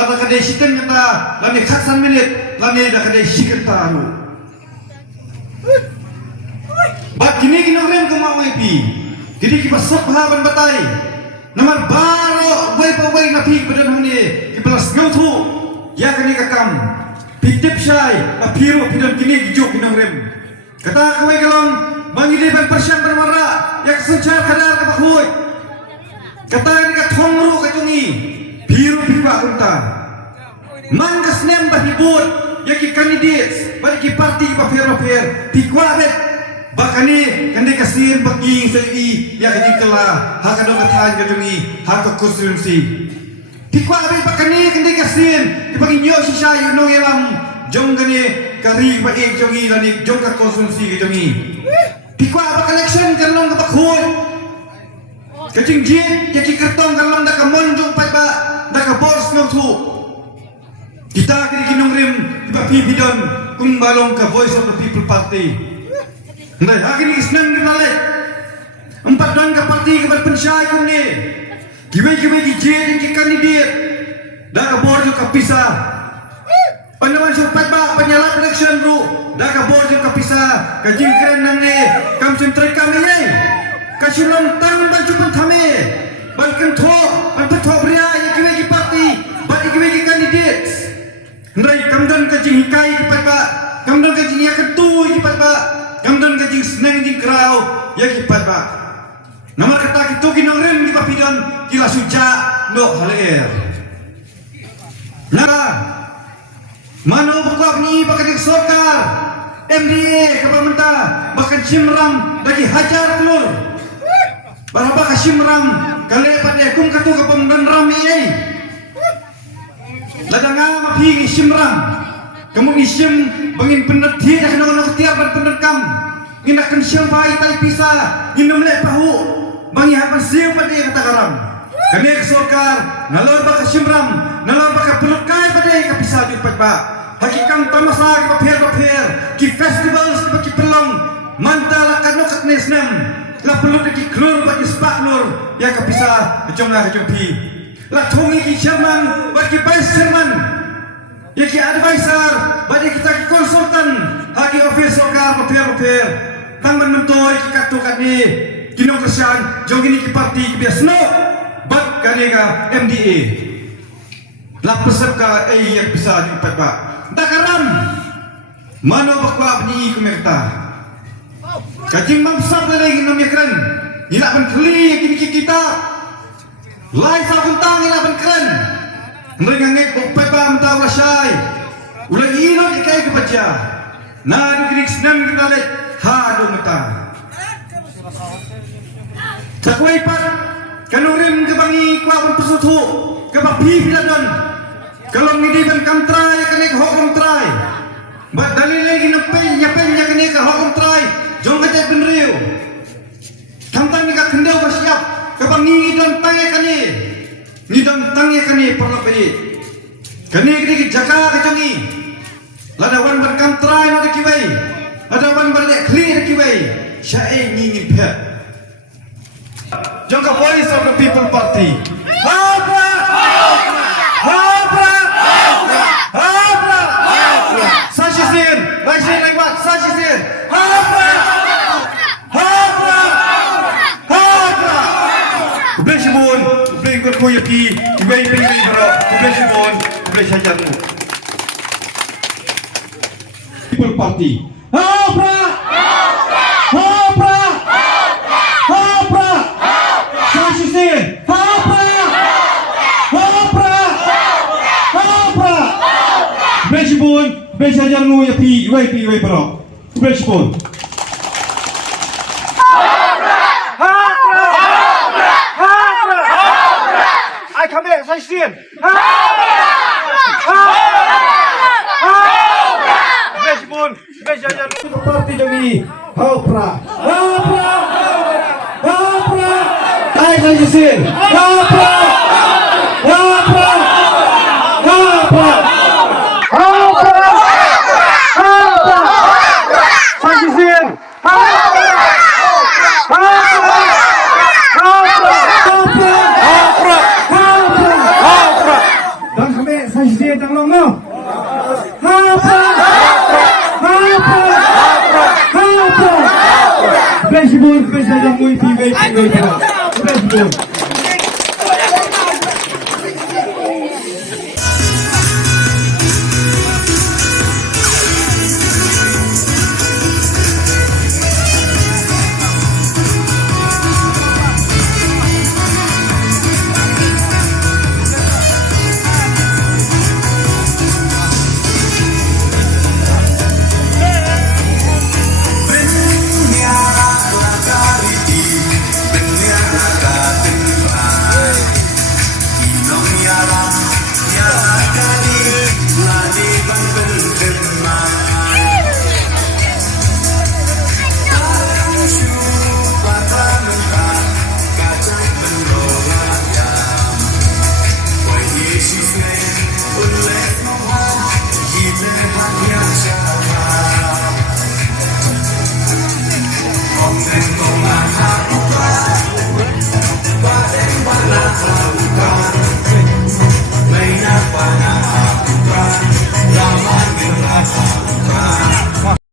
lada kadai sikan kata lani khatsan menit lani da kadai sikan ta anu bat kini rem ke mau pi kini ki basok haban batai namar baro wei pa wei na pi badan hone ki plus ngau ya kini kakam pitip syai apiru pidan kini gijuk rem kata kawai kalong mangidiban persyang berwarna ya kesencar kadar kapakhoy kata ini ka thongru ka jungi biru biwa unta man kasnem bahibut ya ki candidates bagi ki parti pa fer tikwabe bakani kande kasin bagi sei ya ka jikala ha ka do ka than ka jungi ha ka konstitusi tikwabe bakani kande kasin bagi nyo si sayu no yelam jong gani kari ba ek jongi lani jong ka konstitusi ka jongi tikwa ba election kalong ka bakhoy kajing jit ya ki kertong kalong da ka monjong pa ba da ka boss no thu kita kini kinong rim ba pipidon kung balong ka voice of the people party ndai hakini isnam ni male empat dan ka parti ka berpensyai kung ni giwe ki jit ki kandidat da ka board ka pisah Pandaman supat ba penyalat election bro da ka board ka pisah ka jingkren nang ni kam sentrek kami ye ka silong tang ba chupan thame balkan tho an tho bria ye kiwe ki party ba kiwe ki candidates ndai kamdan ka jing hikai ki pat ba kamdan ka jing ya ketu ki pat ba kamdan ka jing sneng jing krau ya ki pat ba nomor kata ki to kinong rem di papidon kila suja no haler nah Mano bukuak ni bakal sokar MDA ke pemerintah bahkan simram bagi hajar telur berapa ke simram kali pada kum katu ke pemerintah rami ai ladang ama pingi simram kamu isim bangin penerti dah kena tiap penerkam nginakan siampai tai pisah nginum lek pahu bangi hapan siam pada kata garam kene sokar nalor bakal simram nalor bakal pelukai pada kapisah jupat ba hakikam tamasa ki paper ki festivals ki pelong mantala kanok nesnem la pelut ki klur bagi spaklur ya kapisah keconglah kecompi la thongi ki chairman bagi vice chairman ya ki advisor bagi kita ki konsultan hagi office sokar paper tang mentoy ki katukat ni kinong kesan jogini ki parti ki biasno bat kanega MDA la peserta yang bisa jumpa ba dakaram mano bakwa ni kumerta kajing mamsab lagi nom yakran ila ban kli kini kita lai sa kuntang ila ban kran ngangai bokpai ba mta wasai ulang ino dikai ke baca na dikrik senam kita le ha do mta takwai pat kanurim ke bangi kwa ban pesutu ke bapi biladon kalau ngidi ban kamtrai kene ke hokum trai bat dalil lagi nepen nya kene ke hokum trai jong kate benriu tantang ni ka kendau ba siap ke bangi don tange kene ni don tange kene perlu pedi kene ke jaga ke jongi ladawan ban kamtrai no ki bai ladawan ban le clear ki bai syae ngingin phe jong ka voice of the people party Habra! Habra! Habra! Sajisin! Baiksin lewat Sajisin! Habra! Habra! Habra! Kublesimon! Kublesimon ko yaki! Kublesimon bro! Kublesimon! Kublesimon! People Party! Habra! Habra! Habra! Sajisin! Habra! Kublesimon! Kublesimon yaki! Wei bro! Kublesimon! Ai come here, sai sien. Kublesimon! Kublesimon parti jogi. Habra! Habra! Habra! Ai sai sien. Habra! Habra! Habra! Best ball, best ada mui pi, baik, baik, baik. Best ball.